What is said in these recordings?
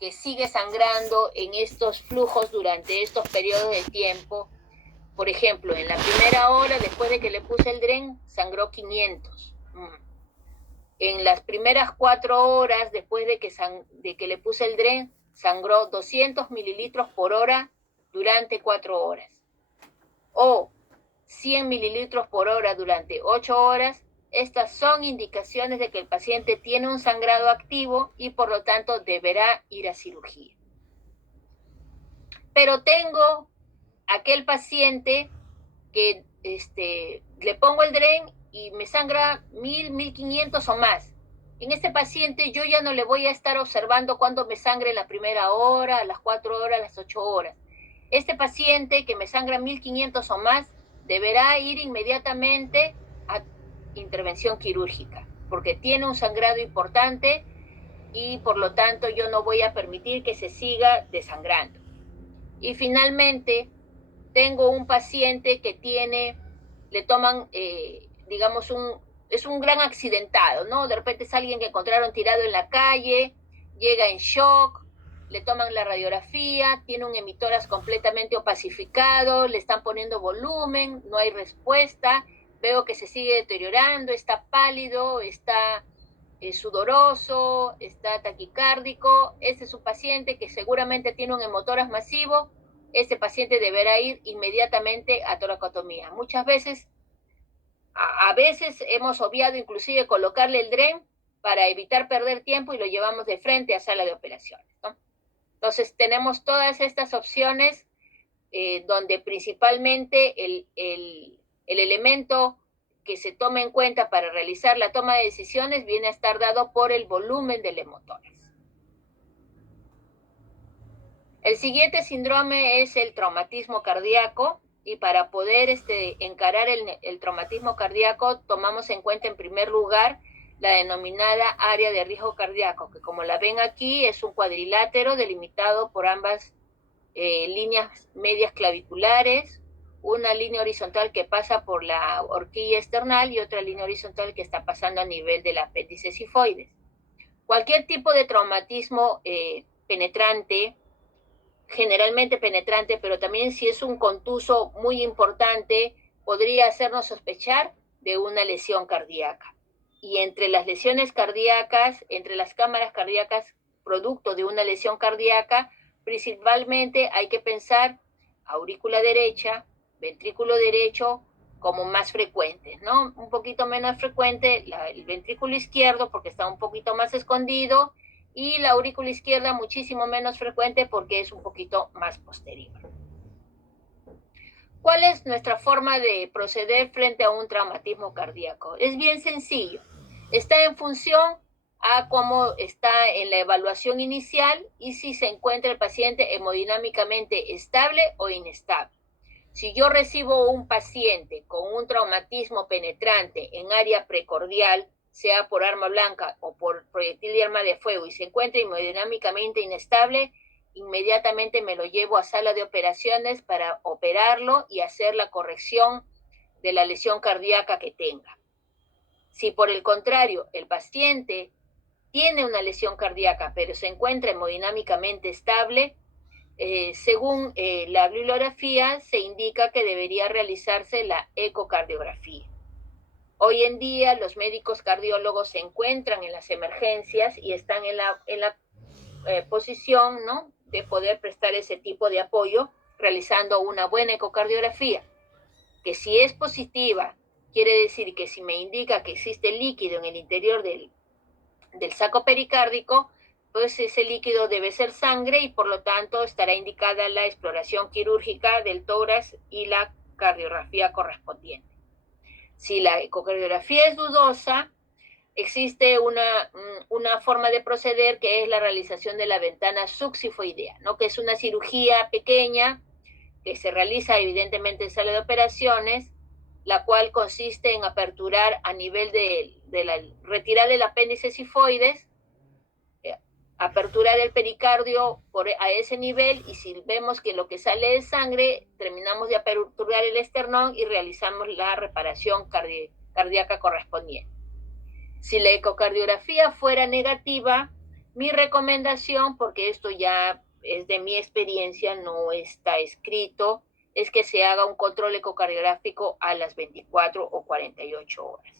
que sigue sangrando en estos flujos durante estos periodos de tiempo. Por ejemplo, en la primera hora, después de que le puse el DREN, sangró 500. En las primeras 4 horas, después de que le puse el DREN, sangró 200 mililitros por hora durante 4 horas. O 100 mililitros por hora durante 8 horas. Estas son indicaciones de que el paciente tiene un sangrado activo y por lo tanto deberá ir a cirugía. Pero tengo aquel paciente que le pongo el DREN y me sangra 1000, 1500 o más. En este paciente yo ya no le voy a estar observando cuando me sangre en la primera hora, a las 4 horas, a las 8 horas. Este paciente que me sangra 1500 o más deberá ir inmediatamente a intervención quirúrgica, porque tiene un sangrado importante y por lo tanto yo no voy a permitir que se siga desangrando. Y finalmente, tengo un paciente que le toman, digamos, es un gran accidentado, ¿no? De repente es alguien que encontraron tirado en la calle, llega en shock, le toman la radiografía, tiene un emitoras completamente opacificado, le están poniendo volumen, no hay respuesta, veo que se sigue deteriorando, está pálido, está sudoroso, está taquicárdico. Este es un paciente que seguramente tiene un hemotoras masivo. Este paciente deberá ir inmediatamente a toracotomía. Muchas veces, a veces hemos obviado inclusive colocarle el DREN para evitar perder tiempo y lo llevamos de frente a sala de operaciones, ¿no? Entonces tenemos todas estas opciones donde principalmente el elemento que se toma en cuenta para realizar la toma de decisiones viene a estar dado por el volumen del hemotórax. El siguiente síndrome es el traumatismo cardíaco, y para poder encarar el traumatismo cardíaco tomamos en cuenta en primer lugar la denominada área de riesgo cardíaco, que como la ven aquí es un cuadrilátero delimitado por ambas líneas medias claviculares, una línea horizontal que pasa por la horquilla esternal y otra línea horizontal que está pasando a nivel del apéndice cifoides. Cualquier tipo de traumatismo penetrante, generalmente penetrante, pero también si es un contuso muy importante, podría hacernos sospechar de una lesión cardíaca. Y entre las lesiones cardíacas, entre las cámaras cardíacas producto de una lesión cardíaca, principalmente hay que pensar aurícula derecha, ventrículo derecho como más frecuentes, ¿no? Un poquito menos frecuente el ventrículo izquierdo porque está un poquito más escondido, y la aurícula izquierda muchísimo menos frecuente porque es un poquito más posterior. ¿Cuál es nuestra forma de proceder frente a un traumatismo cardíaco? Es bien sencillo. Está en función a cómo está en la evaluación inicial y si se encuentra el paciente hemodinámicamente estable o inestable. Si yo recibo un paciente con un traumatismo penetrante en área precordial, sea por arma blanca o por proyectil de arma de fuego, y se encuentra hemodinámicamente inestable, inmediatamente me lo llevo a sala de operaciones para operarlo y hacer la corrección de la lesión cardíaca que tenga. Si por el contrario el paciente tiene una lesión cardíaca pero se encuentra hemodinámicamente estable, según la bibliografía se indica que debería realizarse la ecocardiografía. Hoy en día los médicos cardiólogos se encuentran en las emergencias y están en la posición, ¿no?, de poder prestar ese tipo de apoyo realizando una buena ecocardiografía, que si es positiva, quiere decir que si me indica que existe líquido en el interior del saco pericárdico, pues ese líquido debe ser sangre y por lo tanto estará indicada la exploración quirúrgica del tórax y la cardiografía correspondiente. Si la ecocardiografía es dudosa, existe una forma de proceder que es la realización de la ventana succifoidea, ¿no?, que es una cirugía pequeña que se realiza evidentemente en sala de operaciones, la cual consiste en aperturar a nivel de la retirada del apéndice cifoides, aperturar el pericardio a ese nivel, y si vemos que lo que sale es sangre, terminamos de aperturar el esternón y realizamos la reparación cardíaca correspondiente. Si la ecocardiografía fuera negativa, Mi recomendación, porque esto ya es de mi experiencia, no está escrito, es que se haga un control ecocardiográfico a las 24 o 48 horas.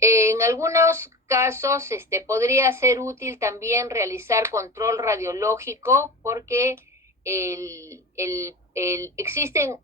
En algunos casos podría ser útil también realizar control radiológico porque existe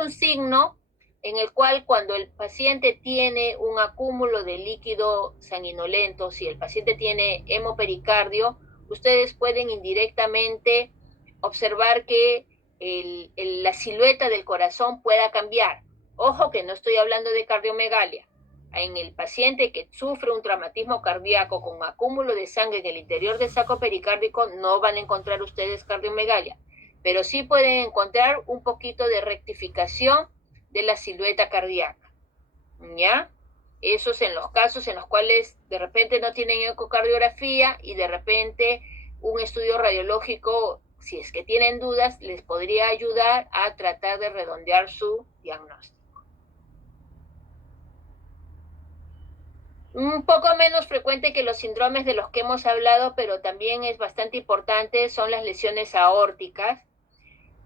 un signo en el cual cuando el paciente tiene un acúmulo de líquido sanguinolento, si el paciente tiene hemopericardio, ustedes pueden indirectamente observar que la silueta del corazón pueda cambiar. Ojo que no estoy hablando de cardiomegalia. En el paciente que sufre un traumatismo cardíaco con acúmulo de sangre en el interior del saco pericárdico no van a encontrar ustedes cardiomegalia, pero sí pueden encontrar un poquito de rectificación de la silueta cardíaca, ¿ya? Esos en los casos en los cuales de repente no tienen ecocardiografía y de repente un estudio radiológico, si es que tienen dudas, les podría ayudar a tratar de redondear su diagnóstico. Un poco menos frecuente que los síndromes de los que hemos hablado, pero también es bastante importante, son las lesiones aórticas,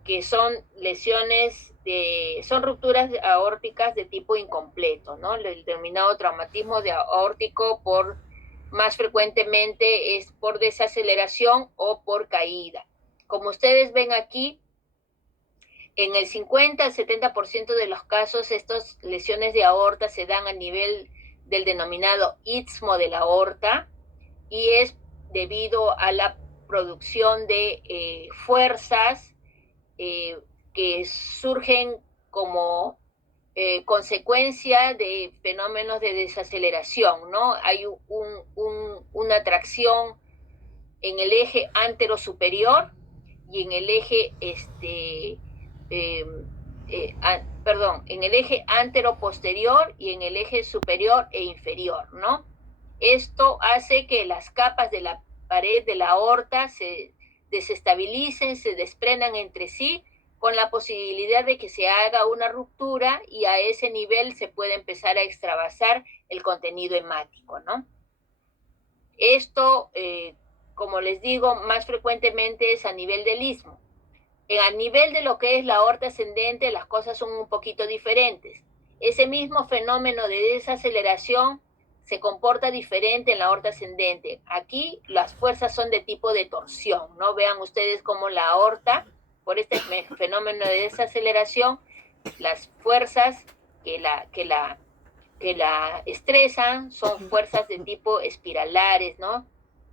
que son son rupturas aórticas de tipo incompleto, ¿no? El denominado traumatismo de aórtico más frecuentemente es por desaceleración o por caída. Como ustedes ven aquí, en el 50 al 70% de los casos, estas lesiones de aorta se dan a nivel del denominado istmo de la aorta y es debido a la producción de fuerzas que surgen como consecuencia de fenómenos de desaceleración, ¿no? Hay una tracción en el eje antero-superior y en el eje en el eje antero-posterior y en el eje superior e inferior, ¿no? Esto hace que las capas de la pared de la aorta se desestabilicen, se desprendan entre sí, con la posibilidad de que se haga una ruptura y a ese nivel se puede empezar a extravasar el contenido hemático, ¿no? Esto, como les digo, más frecuentemente es a nivel del istmo. A nivel de lo que es la aorta ascendente, las cosas son un poquito diferentes. Ese mismo fenómeno de desaceleración se comporta diferente en la aorta ascendente. Aquí las fuerzas son de tipo de torsión, ¿no? Vean ustedes cómo la aorta, por este fenómeno de desaceleración, las fuerzas que la estresan son fuerzas de tipo espiralares, ¿no?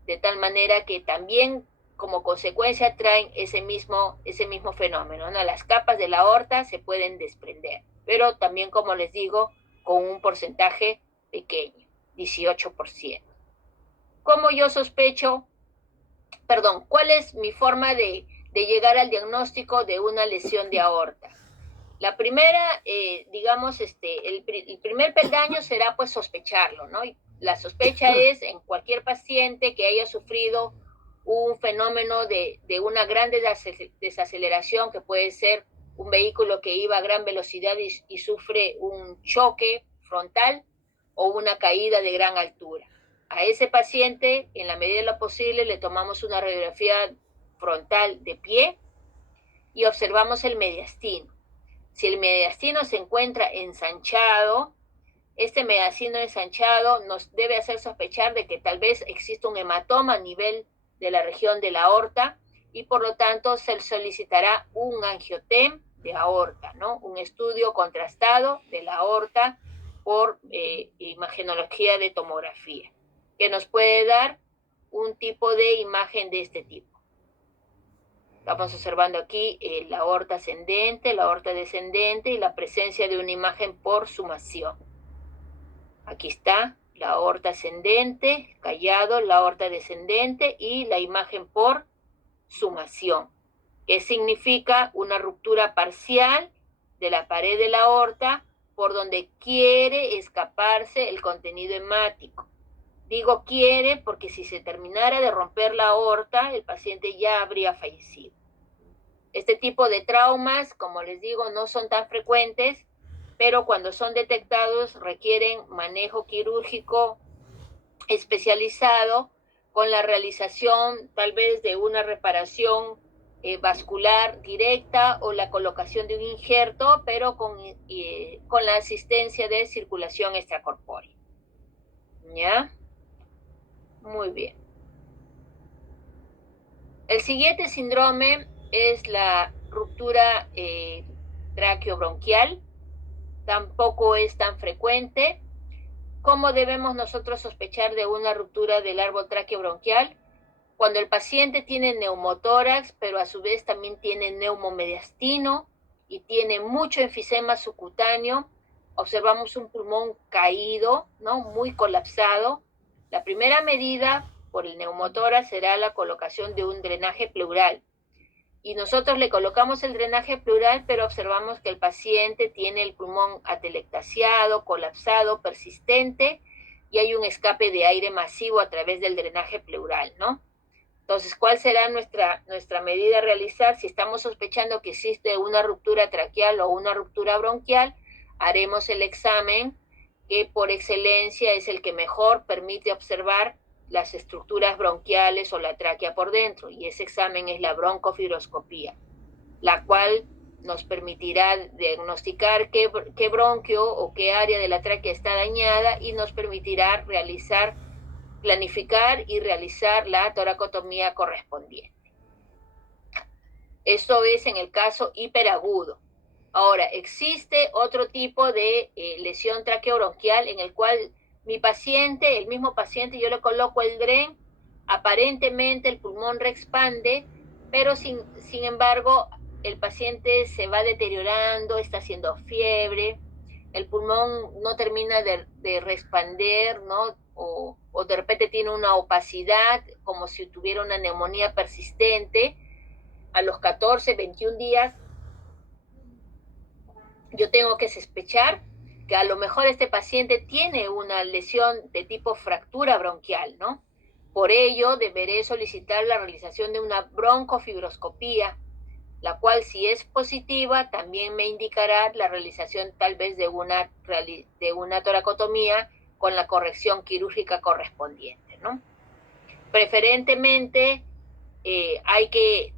De tal manera que también como consecuencia traen ese mismo fenómeno, ¿no? Las capas de la aorta se pueden desprender, pero también, como les digo, con un porcentaje pequeño, 18%. ¿Cómo yo sospecho? ¿Cuál es mi forma de llegar al diagnóstico de una lesión de aorta? La primera, digamos, el primer peldaño será pues sospecharlo, ¿no? Y la sospecha es en cualquier paciente que haya sufrido un fenómeno de una gran desaceleración, que puede ser un vehículo que iba a gran velocidad y sufre un choque frontal o una caída de gran altura. A ese paciente, en la medida de lo posible, le tomamos una radiografía frontal de pie y observamos el mediastino. Si el mediastino se encuentra ensanchado, este mediastino ensanchado nos debe hacer sospechar de que tal vez existe un hematoma a nivel de la región de la aorta y por lo tanto se solicitará un angiotem de aorta, ¿no? Un estudio contrastado de la aorta por imagenología de tomografía, que nos puede dar un tipo de imagen de este tipo. Estamos observando aquí la aorta ascendente, la aorta descendente y la presencia de una imagen por sumación. Aquí está la aorta ascendente, callado, la aorta descendente y la imagen por sumación, que significa una ruptura parcial de la pared de la aorta por donde quiere escaparse el contenido hemático. Digo quiere porque si se terminara de romper la aorta, el paciente ya habría fallecido. Este tipo de traumas, como les digo, no son tan frecuentes, pero cuando son detectados requieren manejo quirúrgico especializado con la realización tal vez de una reparación vascular directa o la colocación de un injerto, pero con la asistencia de circulación extracorpórea. ¿Ya? Muy bien. El siguiente síndrome es la ruptura traqueobronquial. Tampoco es tan frecuente. ¿Cómo debemos nosotros sospechar de una ruptura del árbol traqueobronquial? Cuando el paciente tiene neumotórax, pero a su vez también tiene neumomediastino y tiene mucho enfisema subcutáneo, observamos un pulmón caído, ¿no? Muy colapsado. La primera medida por el neumotórax será la colocación de un drenaje pleural. Y nosotros le colocamos el drenaje pleural, pero observamos que el paciente tiene el pulmón atelectasiado, colapsado, persistente, y hay un escape de aire masivo a través del drenaje pleural, ¿no? Entonces, ¿cuál será nuestra medida a realizar? Si estamos sospechando que existe una ruptura traqueal o una ruptura bronquial, haremos el examen que por excelencia es el que mejor permite observar las estructuras bronquiales o la tráquea por dentro, y ese examen es la broncofibroscopía, la cual nos permitirá diagnosticar qué bronquio o qué área de la tráquea está dañada y nos permitirá planificar y realizar la toracotomía correspondiente. Esto es en el caso hiperagudo. Ahora, existe otro tipo de lesión traqueobronquial en el cual el mismo paciente, yo le coloco el DREN, aparentemente el pulmón reexpande, pero sin embargo el paciente se va deteriorando, está haciendo fiebre, el pulmón no termina de reexpander, ¿no? O de repente tiene una opacidad, como si tuviera una neumonía persistente. A los 14, 21 días, yo tengo que sospechar que a lo mejor este paciente tiene una lesión de tipo fractura bronquial, ¿no? Por ello, deberé solicitar la realización de una broncofibroscopía, la cual, si es positiva, también me indicará la realización tal vez de una toracotomía con la corrección quirúrgica correspondiente, ¿no? Preferentemente, hay que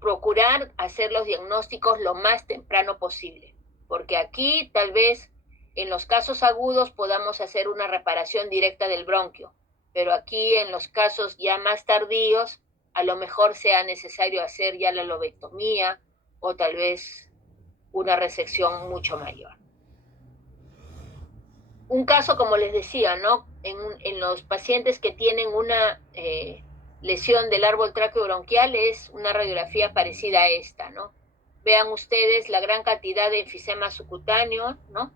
procurar hacer los diagnósticos lo más temprano posible, porque aquí tal vez en los casos agudos podamos hacer una reparación directa del bronquio, pero aquí en los casos ya más tardíos a lo mejor sea necesario hacer ya la lobectomía o tal vez una resección mucho mayor. Un caso, como les decía, ¿no? En los pacientes que tienen una lesión del árbol traqueobronquial es una radiografía parecida a esta, ¿no? Vean ustedes la gran cantidad de enfisema subcutáneo, ¿no?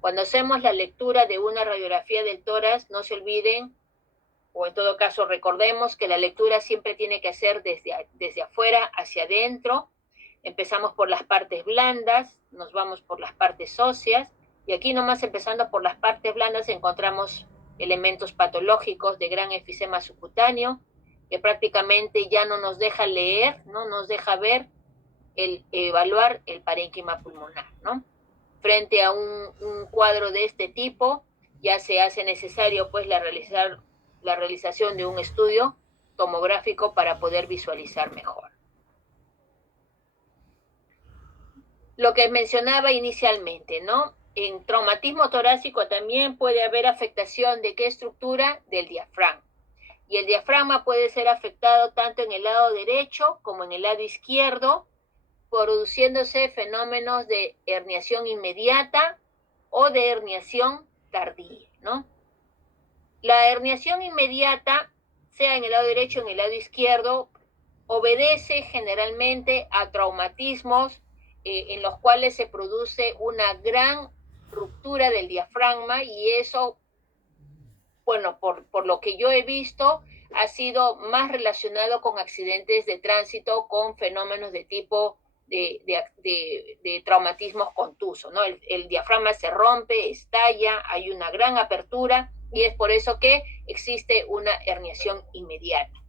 Cuando hacemos la lectura de una radiografía del tórax, no se olviden, o en todo caso recordemos que la lectura siempre tiene que hacer desde afuera hacia adentro. Empezamos por las partes blandas, nos vamos por las partes óseas, y aquí nomás empezando por las partes blandas encontramos elementos patológicos de gran enfisema subcutáneo, que prácticamente ya no nos deja leer, no nos deja ver, evaluar el parénquima pulmonar, ¿no? Frente a un cuadro de este tipo, ya se hace necesario pues la realización de un estudio tomográfico para poder visualizar mejor. Lo que mencionaba inicialmente, ¿no? En traumatismo torácico también puede haber afectación de qué estructura, del diafragma. Y el diafragma puede ser afectado tanto en el lado derecho como en el lado izquierdo, produciéndose fenómenos de herniación inmediata o de herniación tardía, ¿no? La herniación inmediata, sea en el lado derecho o en el lado izquierdo, obedece generalmente a traumatismos en los cuales se produce una gran ruptura del diafragma, y eso, bueno, por lo que yo he visto, ha sido más relacionado con accidentes de tránsito, con fenómenos de tipo de traumatismos contusos, ¿no? El diafragma se rompe, estalla, hay una gran apertura, y es por eso que existe una herniación inmediata.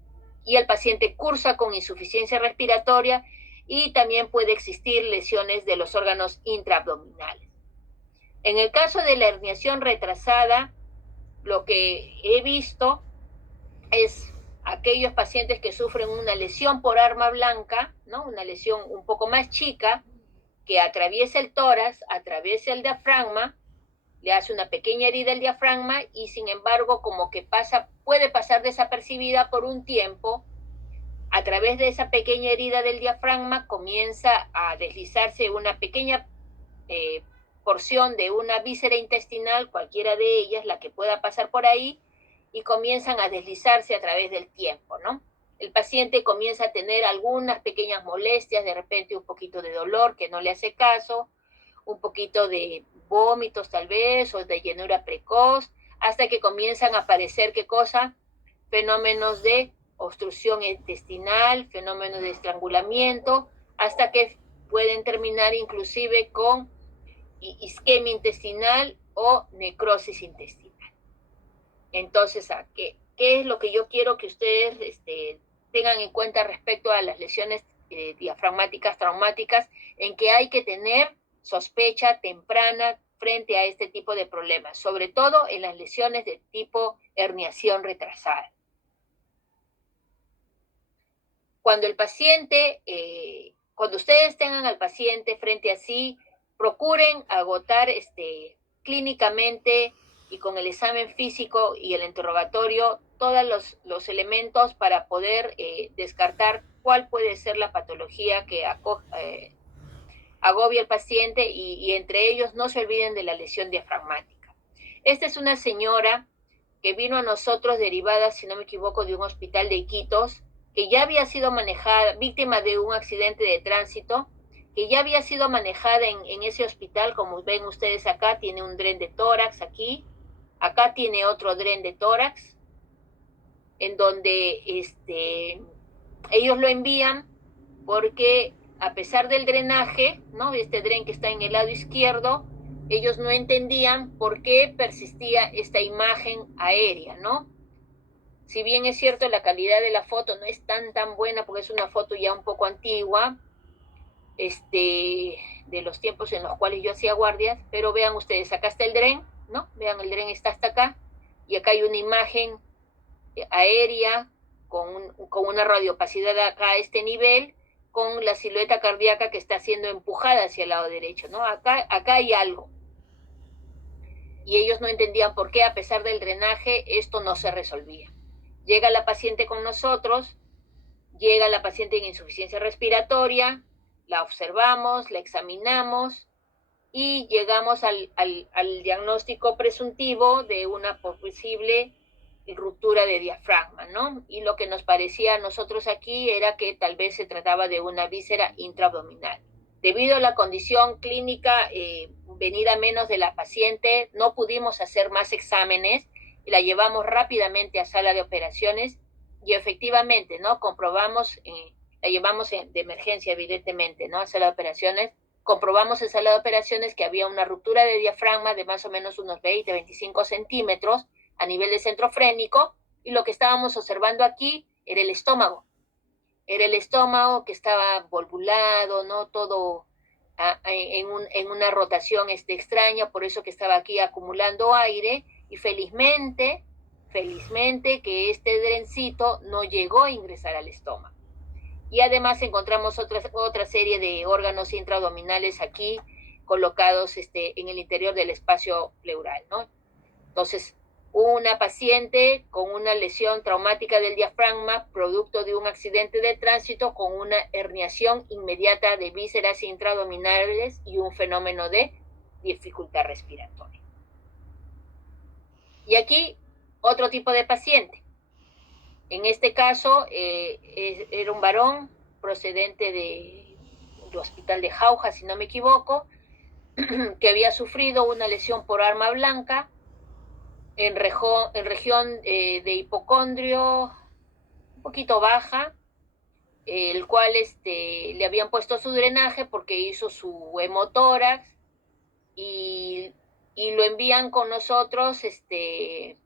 Y el paciente cursa con insuficiencia respiratoria, y también puede existir lesiones de los órganos intraabdominales. En el caso de la herniación retrasada, lo que he visto es aquellos pacientes que sufren una lesión por arma blanca, ¿no? Una lesión un poco más chica, que atraviesa el tórax, atraviesa el diafragma, le hace una pequeña herida al diafragma y sin embargo como que puede pasar desapercibida por un tiempo. A través de esa pequeña herida del diafragma comienza a deslizarse una pequeña porción de una víscera intestinal, cualquiera de ellas, la que pueda pasar por ahí, y comienzan a deslizarse a través del tiempo, ¿no? El paciente comienza a tener algunas pequeñas molestias, de repente un poquito de dolor que no le hace caso, un poquito de vómitos tal vez, o de llenura precoz, hasta que comienzan a aparecer, ¿qué cosa? Fenómenos de obstrucción intestinal, fenómenos de estrangulamiento, hasta que pueden terminar inclusive con isquemia intestinal o necrosis intestinal. Entonces, ¿qué es lo que yo quiero que ustedes tengan en cuenta respecto a las lesiones diafragmáticas traumáticas? En que hay que tener sospecha temprana frente a este tipo de problemas, sobre todo en las lesiones de tipo herniación retrasada. Cuando ustedes tengan al paciente frente a sí, procuren agotar clínicamente y con el examen físico y el interrogatorio todos los elementos para poder descartar cuál puede ser la patología que agobia al paciente y entre ellos no se olviden de la lesión diafragmática. Esta es una señora que vino a nosotros derivada, si no me equivoco, de un hospital de Iquitos, que ya había sido manejada, víctima de un accidente de tránsito, que ya había sido manejada en ese hospital, como ven ustedes acá, tiene un dren de tórax aquí, acá tiene otro dren de tórax, en donde ellos lo envían porque a pesar del drenaje, ¿no? Este dren que está en el lado izquierdo, ellos no entendían por qué persistía esta imagen aérea, ¿no? Si bien es cierto, la calidad de la foto no es tan buena porque es una foto ya un poco antigua, de los tiempos en los cuales yo hacía guardias, pero vean ustedes, acá está el dren, ¿no? Vean, el dren está hasta acá, y acá hay una imagen aérea con una radiopacidad acá a este nivel, con la silueta cardíaca que está siendo empujada hacia el lado derecho, ¿no? Acá hay algo. Y ellos no entendían por qué, a pesar del drenaje, esto no se resolvía. Llega la paciente con nosotros, llega la paciente en insuficiencia respiratoria, la observamos, la examinamos y llegamos al diagnóstico presuntivo de una posible ruptura de diafragma, ¿no? Y lo que nos parecía a nosotros aquí era que tal vez se trataba de una víscera intraabdominal. Debido a la condición clínica venida menos de la paciente, no pudimos hacer más exámenes y la llevamos rápidamente a sala de operaciones y efectivamente, ¿no? Comprobamos, la llevamos de emergencia evidentemente, ¿no? A sala de operaciones, comprobamos en sala de operaciones que había una ruptura de diafragma de más o menos unos 20-25 centímetros a nivel de centro frénico, y lo que estábamos observando aquí era el estómago. Era el estómago que estaba volvulado, ¿no? Todo en una rotación extraña, por eso que estaba aquí acumulando aire, y felizmente que este drencito no llegó a ingresar al estómago. Y además encontramos otra serie de órganos intraabdominales aquí colocados en el interior del espacio pleural, ¿no? Entonces, una paciente con una lesión traumática del diafragma, producto de un accidente de tránsito, con una herniación inmediata de vísceras intraabdominales y un fenómeno de dificultad respiratoria. Y aquí, otro tipo de paciente. En este caso, era un varón procedente del hospital de Jauja, si no me equivoco, que había sufrido una lesión por arma blanca en región de hipocondrio un poquito baja, el cual le habían puesto su drenaje porque hizo su hemotórax y lo envían con nosotros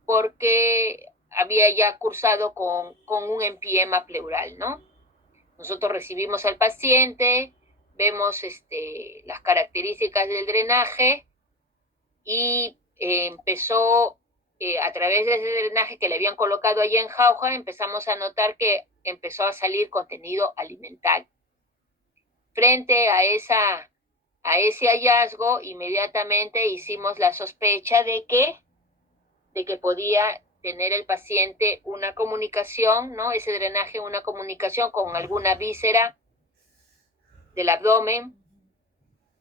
porque había ya cursado con un empiema pleural, ¿no? Nosotros recibimos al paciente, vemos las características del drenaje y empezó a través de ese drenaje que le habían colocado allí en Jauja, empezamos a notar que empezó a salir contenido alimentario. Frente a ese hallazgo, inmediatamente hicimos la sospecha de que podía tener el paciente una comunicación, ¿no? Ese drenaje, una comunicación con alguna víscera del abdomen.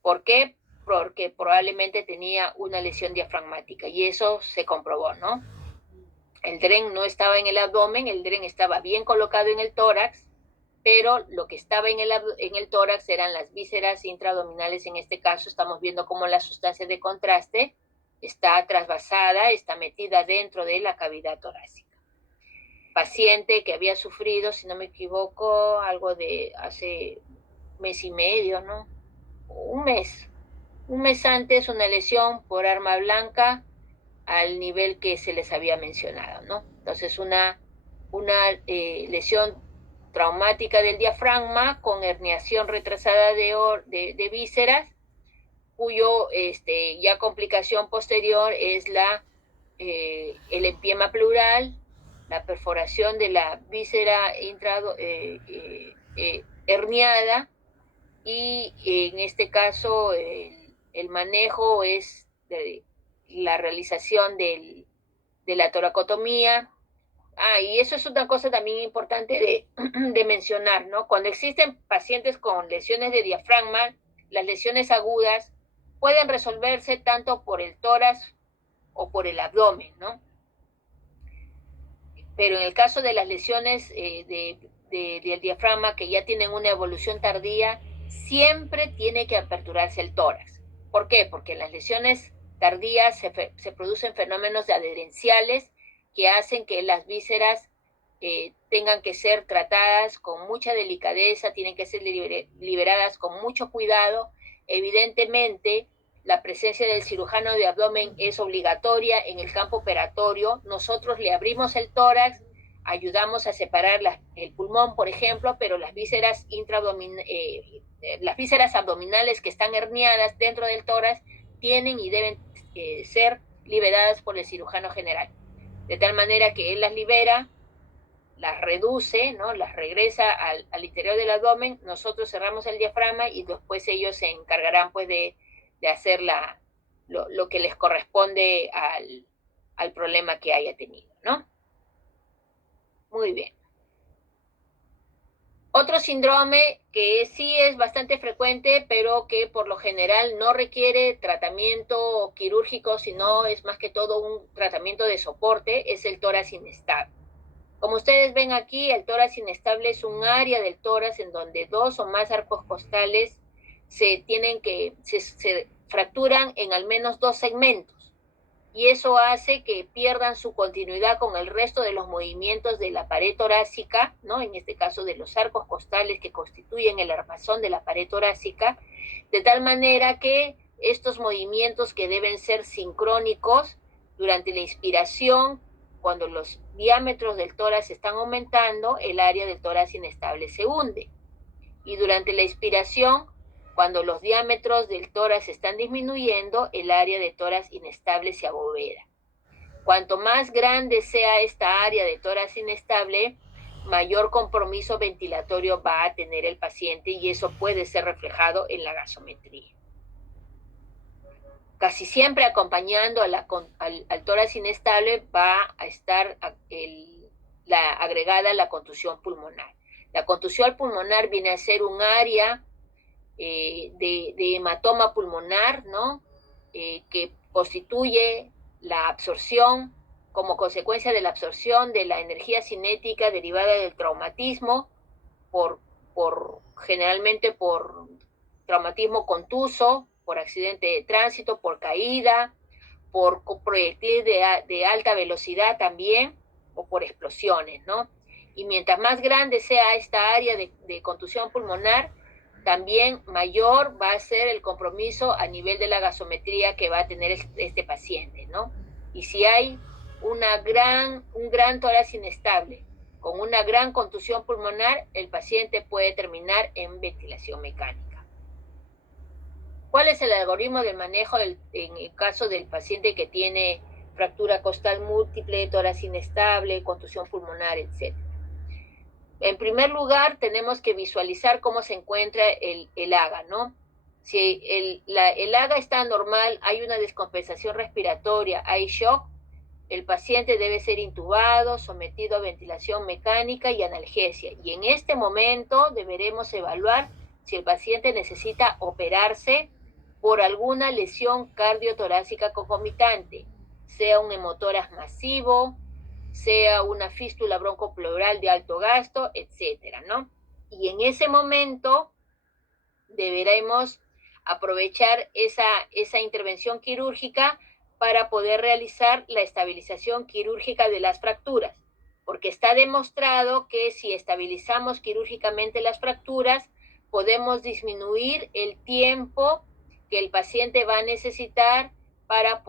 ¿Por qué? Porque probablemente tenía una lesión diafragmática y eso se comprobó, ¿no? El DREN no estaba en el abdomen, el DREN estaba bien colocado en el tórax, pero lo que estaba en el tórax eran las vísceras intraabdominales. En este caso estamos viendo cómo la sustancia de contraste está trasvasada, está metida dentro de la cavidad torácica. Paciente que había sufrido, si no me equivoco, algo de hace mes y medio, ¿no? Un mes antes, una lesión por arma blanca al nivel que se les había mencionado, ¿no? Entonces, una lesión traumática del diafragma con herniación retrasada de vísceras, cuyo ya complicación posterior es el empiema pleural, la perforación de la víscera herniada, y en este caso el manejo es la realización de la toracotomía. Y eso es una cosa también importante de mencionar, ¿no? Cuando existen pacientes con lesiones de diafragma, las lesiones agudas pueden resolverse tanto por el tórax o por el abdomen, ¿no? Pero en el caso de las lesiones del diafragma que ya tienen una evolución tardía, siempre tiene que aperturarse el tórax. ¿Por qué? Porque en las lesiones tardías se producen fenómenos adherenciales que hacen que las vísceras tengan que ser tratadas con mucha delicadeza, tienen que ser liberadas con mucho cuidado. Evidentemente, la presencia del cirujano de abdomen es obligatoria en el campo operatorio. Nosotros le abrimos el tórax, ayudamos a separar el pulmón, por ejemplo, pero las vísceras abdominales que están herniadas dentro del tórax tienen y deben ser liberadas por el cirujano general. De tal manera que él las libera, las reduce, ¿no? Las regresa al interior del abdomen, nosotros cerramos el diafragma y después ellos se encargarán pues de hacer lo que les corresponde al problema que haya tenido, ¿no? Muy bien. Otro síndrome que sí es bastante frecuente, pero que por lo general no requiere tratamiento quirúrgico, sino es más que todo un tratamiento de soporte, es el tórax inestable. Como ustedes ven aquí, el tórax inestable es un área del tórax en donde dos o más arcos costales se fracturan en al menos dos segmentos. Y eso hace que pierdan su continuidad con el resto de los movimientos de la pared torácica, ¿no? En este caso de los arcos costales que constituyen el armazón de la pared torácica, de tal manera que estos movimientos que deben ser sincrónicos durante la inspiración, cuando los diámetros del tórax están aumentando, el área del tórax inestable se hunde. Y durante la inspiración, cuando los diámetros del tórax están disminuyendo, el área de tórax inestable se abovera. Cuanto más grande sea esta área de tórax inestable, mayor compromiso ventilatorio va a tener el paciente y eso puede ser reflejado en la gasometría. Casi siempre acompañando al tórax inestable va a estar agregada la contusión pulmonar. La contusión pulmonar viene a ser un área de hematoma pulmonar, ¿no? Que constituye la absorción, como consecuencia de la absorción de la energía cinética derivada del traumatismo, generalmente por traumatismo contuso, por accidente de tránsito, por caída, por proyectil de alta velocidad también, o por explosiones, ¿no? Y mientras más grande sea esta área de contusión pulmonar, también mayor va a ser el compromiso a nivel de la gasometría que va a tener este paciente, ¿no? Y si hay un gran tórax inestable con una gran contusión pulmonar, el paciente puede terminar en ventilación mecánica. ¿Cuál es el algoritmo del manejo en el caso del paciente que tiene fractura costal múltiple, tórax inestable, contusión pulmonar, etc. En primer lugar, tenemos que visualizar cómo se encuentra el AGA, ¿no? Si el AGA está normal, hay una descompensación respiratoria, hay shock, el paciente debe ser intubado, sometido a ventilación mecánica y analgesia. Y en este momento deberemos evaluar si el paciente necesita operarse por alguna lesión cardiotorácica concomitante, sea un hemotórax masivo, sea una fístula broncopleural de alto gasto, etcétera, ¿no? Y en ese momento deberemos aprovechar esa intervención quirúrgica para poder realizar la estabilización quirúrgica de las fracturas, porque está demostrado que si estabilizamos quirúrgicamente las fracturas, podemos disminuir el tiempo que el paciente va a necesitar para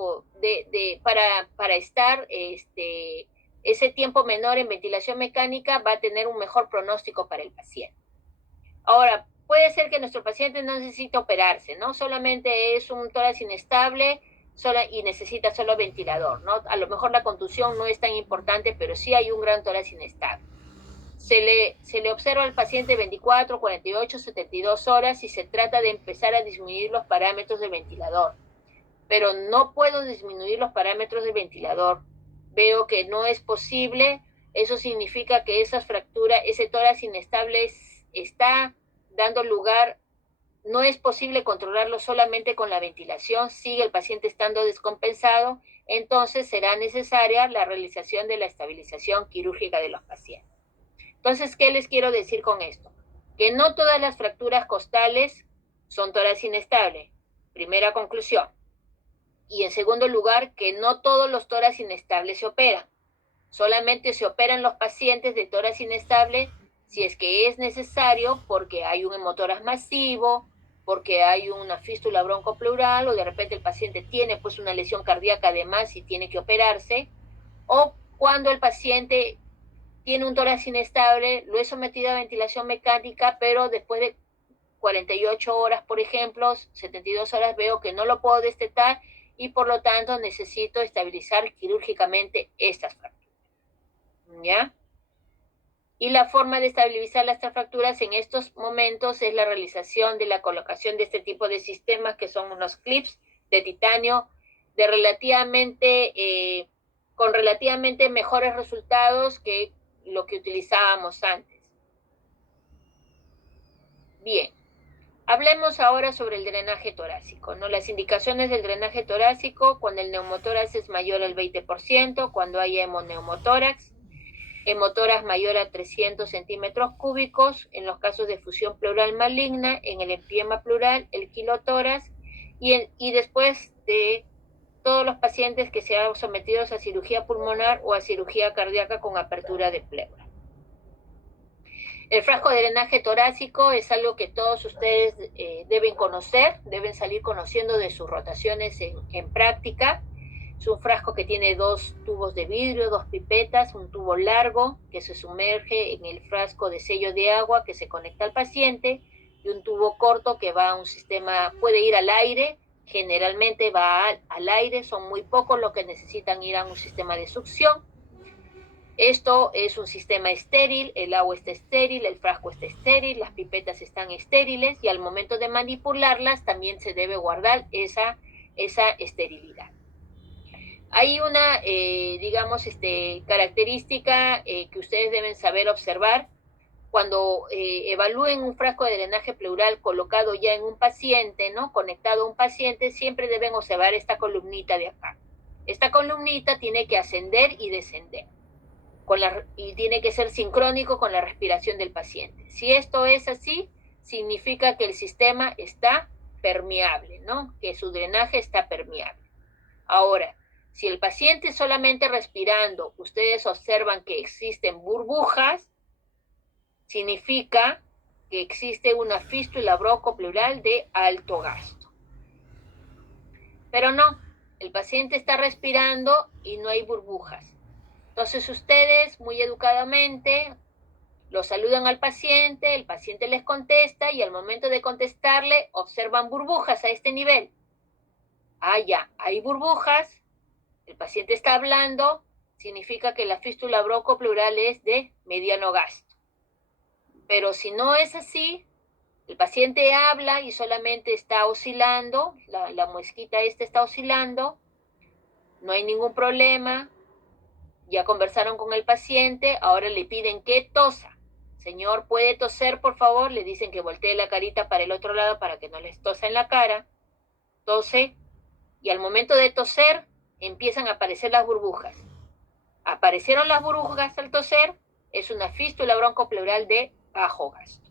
estar ese tiempo menor en ventilación mecánica va a tener un mejor pronóstico para el paciente. Ahora, puede ser que nuestro paciente no necesite operarse, ¿no? Solamente es un tórax inestable y necesita solo ventilador, ¿no? A lo mejor la contusión no es tan importante, pero sí hay un gran tórax inestable. Se le observa al paciente 24, 48, 72 horas y se trata de empezar a disminuir los parámetros del ventilador. Pero no puedo disminuir los parámetros del ventilador. Veo que no es posible. Eso significa que esas fracturas, ese tórax inestable está dando lugar, no es posible controlarlo solamente con la ventilación, sigue el paciente estando descompensado, entonces será necesaria la realización de la estabilización quirúrgica de los pacientes. Entonces, ¿qué les quiero decir con esto? Que no todas las fracturas costales son tórax inestable, primera conclusión. Y en segundo lugar, que no todos los tórax inestables se operan. Solamente se operan los pacientes de tórax inestable si es que es necesario porque hay un hemotórax masivo, porque hay una fístula broncopleural o de repente el paciente tiene pues una lesión cardíaca además y tiene que operarse, o cuando el paciente tiene un tórax inestable, lo he sometido a ventilación mecánica, pero después de 48 horas, por ejemplo, 72 horas, veo que no lo puedo destetar y por lo tanto necesito estabilizar quirúrgicamente estas fracturas. ¿Ya? Y la forma de estabilizar las fracturas en estos momentos es la realización de la colocación de este tipo de sistemas que son unos clips de titanio de con relativamente mejores resultados que lo que utilizábamos antes. Bien, hablemos ahora sobre el drenaje torácico, ¿no? Las indicaciones del drenaje torácico cuando el neumotórax es mayor al 20%, cuando hay hemoneumotórax, hemotórax mayor a 300 centímetros cúbicos, en los casos de fusión pleural maligna, en el empiema pleural, el quilotórax, y después de todos los pacientes que sean sometidos a cirugía pulmonar o a cirugía cardíaca con apertura de pleura. El frasco de drenaje torácico es algo que todos ustedes deben conocer, deben salir conociendo de sus rotaciones en práctica. Es un frasco que tiene dos tubos de vidrio, dos pipetas, un tubo largo que se sumerge en el frasco de sello de agua que se conecta al paciente y un tubo corto que va a un sistema, puede ir al aire, generalmente va al aire, son muy pocos los que necesitan ir a un sistema de succión. Esto es un sistema estéril, el agua está estéril, el frasco está estéril, las pipetas están estériles y al momento de manipularlas también se debe guardar esa esterilidad. Hay una, característica que ustedes deben saber observar cuando evalúen un frasco de drenaje pleural colocado ya en un paciente, ¿no? Conectado a un paciente, siempre deben observar esta columnita de acá. Esta columnita tiene que ascender y descender. Y tiene que ser sincrónico con la respiración del paciente. Si esto es así, significa que el sistema está permeable, ¿no? Que su drenaje está permeable. Ahora, si el paciente solamente respirando, ustedes observan que existen burbujas, significa que existe una fístula broncopleural de alto gasto. Pero no, el paciente está respirando y no hay burbujas. Entonces ustedes muy educadamente lo saludan al paciente, el paciente les contesta y al momento de contestarle observan burbujas a este nivel. Ah, ya, hay burbujas, el paciente está hablando, significa que la fístula broncopleural es de mediano gasto. Pero si no es así, el paciente habla y solamente está oscilando, la muesquita esta está oscilando, no hay ningún problema, ya conversaron con el paciente, ahora le piden que tosa. Señor, ¿puede toser, por favor? Le dicen que voltee la carita para el otro lado para que no les tosa en la cara. Tose, y al momento de toser, empiezan a aparecer las burbujas. Aparecieron las burbujas al toser, es una fístula broncopleural de bajo gasto.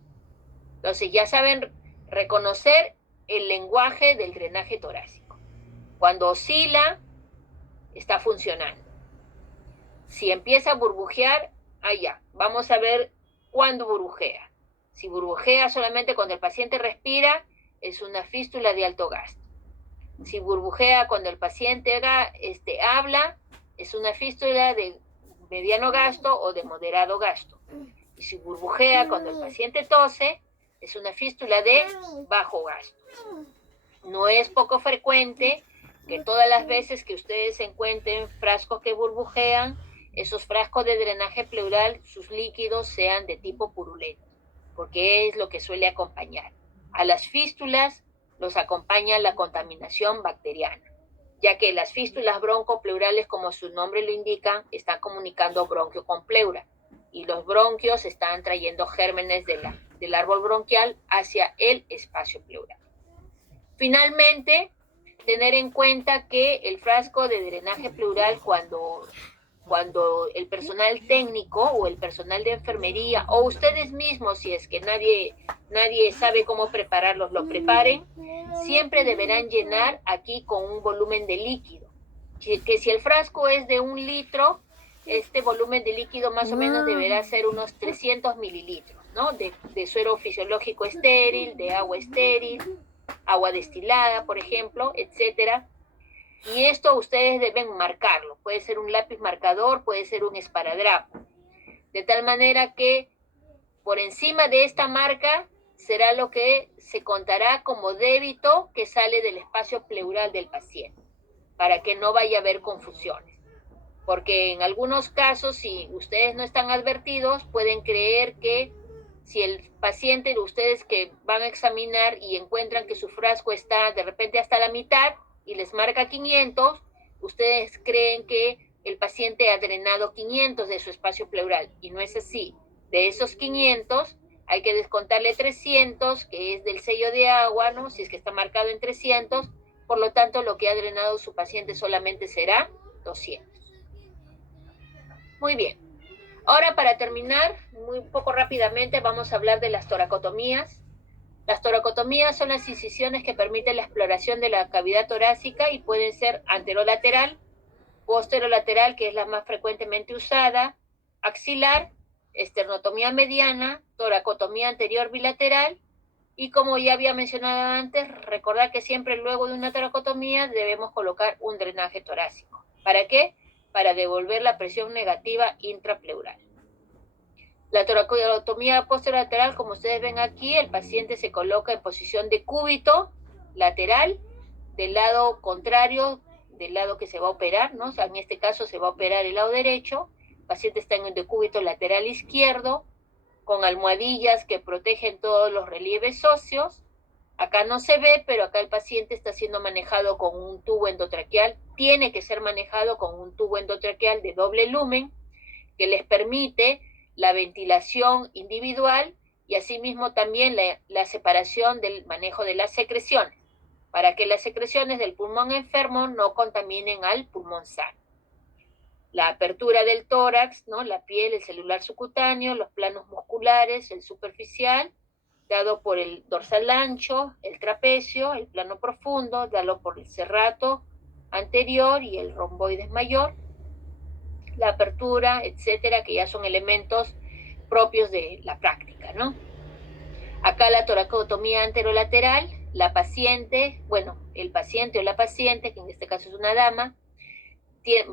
Entonces ya saben reconocer el lenguaje del drenaje torácico. Cuando oscila, está funcionando. Si empieza a burbujear, allá. Vamos a ver cuándo burbujea. Si burbujea solamente cuando el paciente respira, es una fístula de alto gasto. Si burbujea cuando el paciente habla, es una fístula de mediano gasto o de moderado gasto. Y si burbujea cuando el paciente tose, es una fístula de bajo gasto. No es poco frecuente que todas las veces que ustedes encuentren frascos que burbujean, esos frascos de drenaje pleural, sus líquidos sean de tipo purulento, porque es lo que suele acompañar. A las fístulas los acompaña la contaminación bacteriana, ya que las fístulas broncopleurales, como su nombre lo indica, están comunicando bronquio con pleura, y los bronquios están trayendo gérmenes del árbol bronquial hacia el espacio pleural. Finalmente, tener en cuenta que el frasco de drenaje pleural, cuando el personal técnico o el personal de enfermería o ustedes mismos, si es que nadie sabe cómo prepararlos, lo preparen, siempre deberán llenar aquí con un volumen de líquido. Que si el frasco es de 1 litro, este volumen de líquido más o menos deberá ser unos 300 mililitros, ¿no? De suero fisiológico estéril, de agua estéril, agua destilada, por ejemplo, etcétera. Y esto ustedes deben marcarlo. Puede ser un lápiz marcador, puede ser un esparadrapo. De tal manera que por encima de esta marca será lo que se contará como débito que sale del espacio pleural del paciente, para que no vaya a haber confusiones. Porque en algunos casos, si ustedes no están advertidos, pueden creer que si el paciente de ustedes que van a examinar y encuentran que su frasco está de repente hasta la mitad y les marca 500, ustedes creen que el paciente ha drenado 500 de su espacio pleural, y no es así. De esos 500 hay que descontarle 300, que es del sello de agua, ¿no? Si es que está marcado en 300, por lo tanto lo que ha drenado su paciente solamente será 200. Muy bien. Ahora, para terminar, muy poco rápidamente, vamos a hablar de las toracotomías. Las toracotomías son las incisiones que permiten la exploración de la cavidad torácica y pueden ser anterolateral, posterolateral, que es la más frecuentemente usada, axilar, esternotomía mediana, toracotomía anterior bilateral, y como ya había mencionado antes, recordar que siempre luego de una toracotomía debemos colocar un drenaje torácico. ¿Para qué? Para devolver la presión negativa intrapleural. La toracotomía posterolateral, como ustedes ven aquí, el paciente se coloca en posición de cúbito lateral del lado contrario del lado que se va a operar, ¿no? O sea, en este caso se va a operar el lado derecho, el paciente está en un decúbito lateral izquierdo, con almohadillas que protegen todos los relieves óseos. Acá no se ve, pero acá el paciente está siendo manejado con un tubo endotraqueal, tiene que ser manejado con un tubo endotraqueal de doble lumen, que les permite la ventilación individual y asimismo también la separación del manejo de las secreciones, para que las secreciones del pulmón enfermo no contaminen al pulmón sano. La apertura del tórax, ¿no? La piel, el celular subcutáneo, los planos musculares, el superficial, dado por el dorsal ancho, el trapecio, el plano profundo, dado por el serrato anterior y el romboides mayor, la apertura, etcétera, que ya son elementos propios de la práctica, ¿no? Acá la toracotomía anterolateral, la paciente, bueno, el paciente o la paciente, que en este caso es una dama,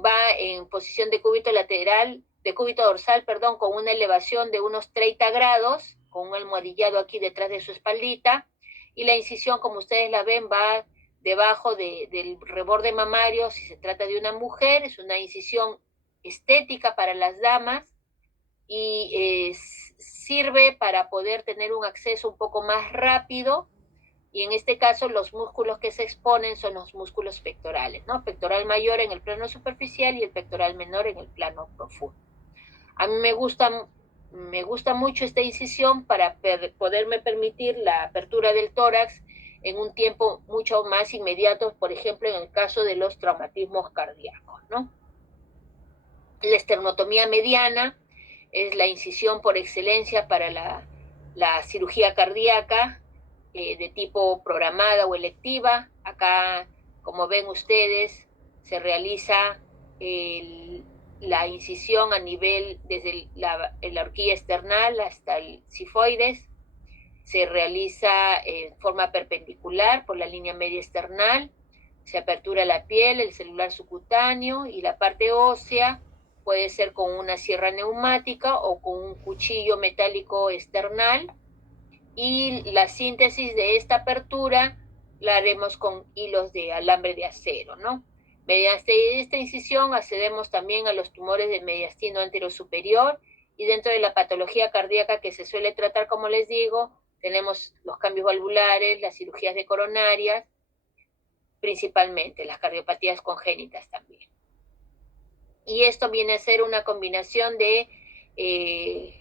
va en posición de cúbito lateral, de cúbito dorsal, perdón, con una elevación de unos 30 grados, con un almohadillado aquí detrás de su espaldita, y la incisión, como ustedes la ven, va debajo del reborde mamario, si se trata de una mujer, es una incisión estética para las damas y sirve para poder tener un acceso un poco más rápido, y en este caso los músculos que se exponen son los músculos pectorales, ¿no? Pectoral mayor en el plano superficial y el pectoral menor en el plano profundo. A mí me gusta mucho esta incisión para poderme permitir la apertura del tórax en un tiempo mucho más inmediato, por ejemplo, en el caso de los traumatismos cardíacos, ¿no? La esternotomía mediana es la incisión por excelencia para la cirugía cardíaca de tipo programada o electiva. Acá, como ven ustedes, se realiza la incisión a nivel desde la horquilla esternal hasta el cifoides. Se realiza en forma perpendicular por la línea media esternal. Se apertura la piel, el celular subcutáneo y la parte ósea. Puede ser con una sierra neumática o con un cuchillo metálico esternal. Y la síntesis de esta apertura la haremos con hilos de alambre de acero, ¿no? Mediante esta incisión accedemos también a los tumores del mediastino anterosuperior, y dentro de la patología cardíaca que se suele tratar, como les digo, tenemos los cambios valvulares, las cirugías de coronarias, principalmente las cardiopatías congénitas también. Y esto viene a ser una combinación de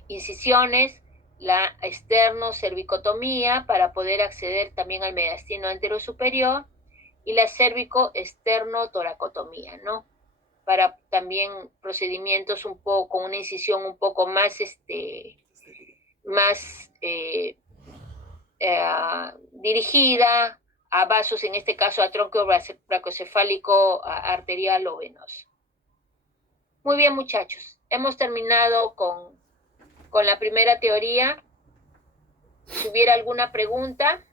incisiones, la esternocervicotomía para poder acceder también al mediastino anterosuperior, y la cervicoesternotoracotomía, ¿no? Para también procedimientos un poco con una incisión un poco más dirigida a vasos, en este caso a tronco brachocefálico arterial o venoso. Muy bien, muchachos, hemos terminado con la primera teoría. Si hubiera alguna pregunta.